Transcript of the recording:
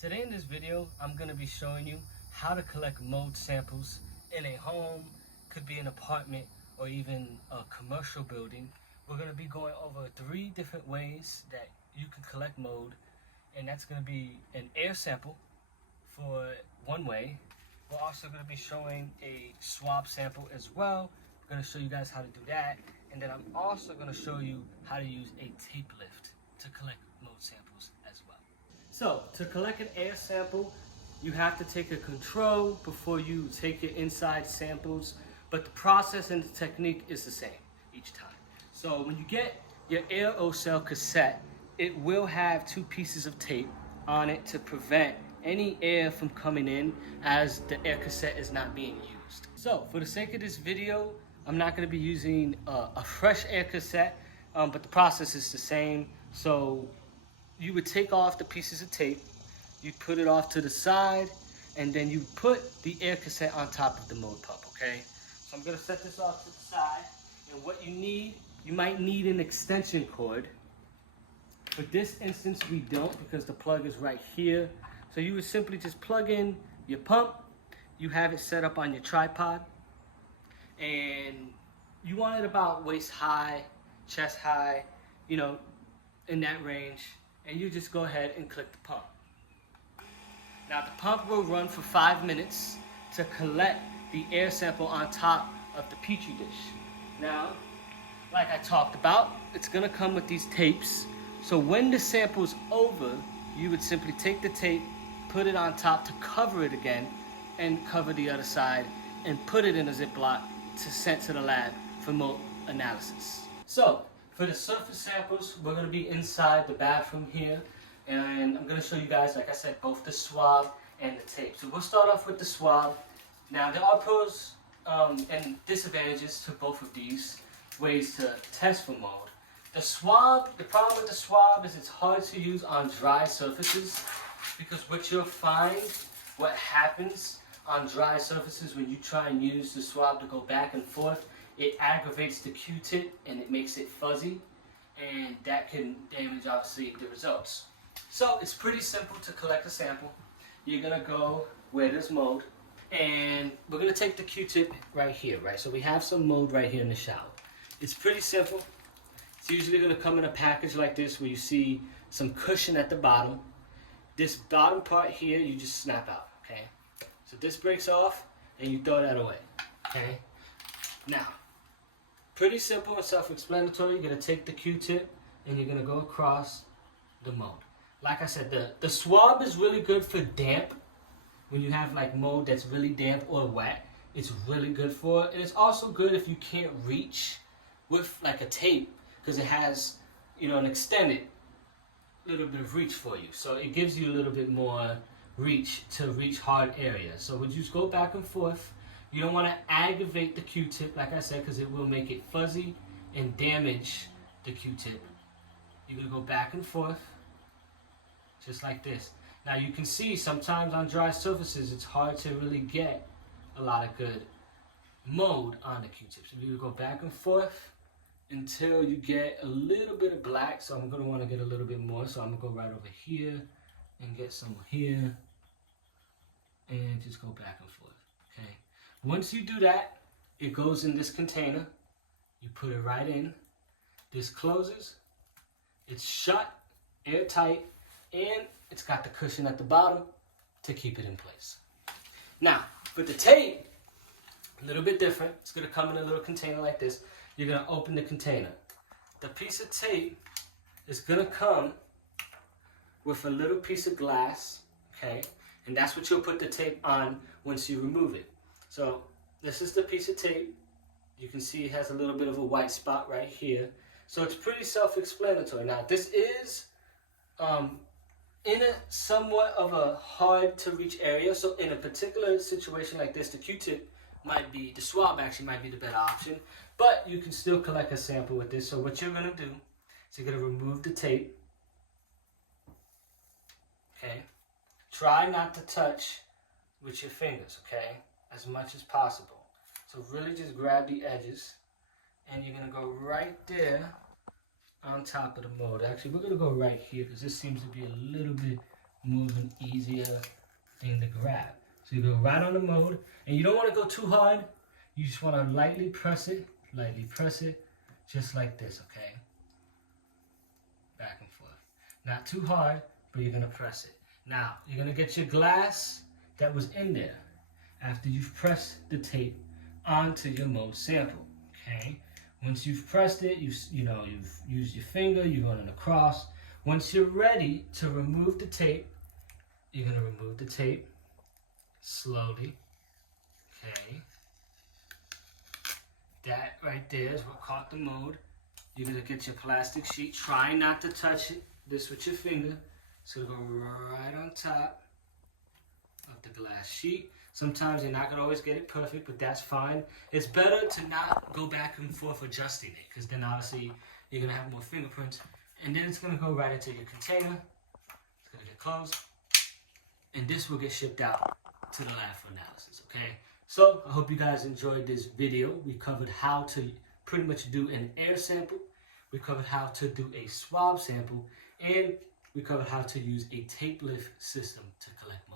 Today in this video, I'm going to be showing you how to collect mold samples in a home, could be an apartment, or even a commercial building. We're going to be going over 3 different ways that you can collect mold, and that's going to be an air sample for one way. We're also going to be showing a swab sample as well. I'm going to show you guys how to do that, and then I'm also going to show you how to use a tape lift to collect mold samples as well. So, to collect an air sample, you have to take a control before you take your inside samples, but the process and the technique is the same each time. So when you get your aerosol cassette, it will have 2 pieces of tape on it to prevent any air from coming in as the air cassette is not being used. So for the sake of this video, I'm not going to be using a fresh air cassette, but the process is the same. So you would take off the pieces of tape, you put it off to the side, and then you put the air cassette on top of the mold pump, okay? So I'm gonna set this off to the side, and what you need, you might need an extension cord. For this instance, we don't because the plug is right here. So you would simply just plug in your pump, you have it set up on your tripod, and you want it about waist high, chest high, you know, in that range. And you just go ahead and click the pump. Now the pump will run for 5 minutes to collect the air sample on top of the petri dish. Now, like I talked about, it's gonna come with these tapes. So when the sample's over, you would simply take the tape, put it on top to cover it again, and cover the other side, and put it in a ziplock to send to the lab for mold analysis. So, for the surface samples, we're going to be inside the bathroom here, and I'm going to show you guys, like I said, both the swab and the tape. So we'll start off with the swab. Now there are pros and disadvantages to both of these ways to test for mold. The swab, the problem with the swab is it's hard to use on dry surfaces, because what you'll find, what happens on dry surfaces when you try and use the swab to go back and forth, it aggravates the Q-tip and it makes it fuzzy, and that can damage obviously the results. So it's pretty simple to collect a sample. You're gonna go where there's mold, and we're gonna take the Q-tip right here, right? So we have some mold right here in the shower. It's pretty simple. It's usually gonna come in a package like this where you see some cushion at the bottom. This bottom part here, you just snap out, okay? So this breaks off and you throw that away, okay? Now, pretty simple and self-explanatory. You're going to take the Q-tip and you're going to go across the mold. Like I said, the swab is really good for damp. When you have like mold that's really damp or wet, it's really good for it. And it's also good if you can't reach with like a tape, because it has, you know, an extended little bit of reach for you. So it gives you a little bit more reach to reach hard areas. So would you just go back and forth? You don't want to aggravate the Q-tip, like I said, because it will make it fuzzy and damage the Q-tip. You're going to go back and forth, just like this. Now you can see sometimes on dry surfaces, it's hard to really get a lot of good mold on the Q-tip. So you go back and forth until you get a little bit of black. So I'm going to want to get a little bit more. So I'm going to go right over here and get some here and just go back and forth, okay? Once you do that, it goes in this container. You put it right in. This closes. It's shut, airtight, and it's got the cushion at the bottom to keep it in place. Now, for the tape, a little bit different. It's going to come in a little container like this. You're going to open the container. The piece of tape is going to come with a little piece of glass, okay? And that's what you'll put the tape on once you remove it. So this is the piece of tape. You can see it has a little bit of a white spot right here. So it's pretty self-explanatory. Now this is in a somewhat of a hard to reach area. So in a particular situation like this, the Q-tip might be, the swab actually might be the better option. But you can still collect a sample with this. So what you're gonna do is you're gonna remove the tape. Okay. Try not to touch with your fingers, okay? As much as possible. So really just grab the edges, and you're gonna go right there on top of the mold. Actually, we're gonna go right here because this seems to be a little bit moving easier thing to grab. So you go right on the mold, and you don't want to go too hard. You just want to lightly press it, just like this, okay? Back and forth. Not too hard, but you're going to press it. Now, you're going to get your glass that was in there after you've pressed the tape onto your mold sample, okay? Once you've pressed it, you've used your finger, you're going across. Once you're ready to remove the tape, you're going to remove the tape slowly, okay? That right there is what caught the mold. You're going to get your plastic sheet. Try not to touch it, this with your finger. So it'll go right on top of the glass sheet. Sometimes you're not going to always get it perfect, but that's fine. It's better to not go back and forth adjusting it, because then obviously you're going to have more fingerprints. And then it's going to go right into your container. It's going to get closed. And this will get shipped out to the lab for analysis, okay? So I hope you guys enjoyed this video. We covered how to pretty much do an air sample. We covered how to do a swab sample. And we covered how to use a tape lift system to collect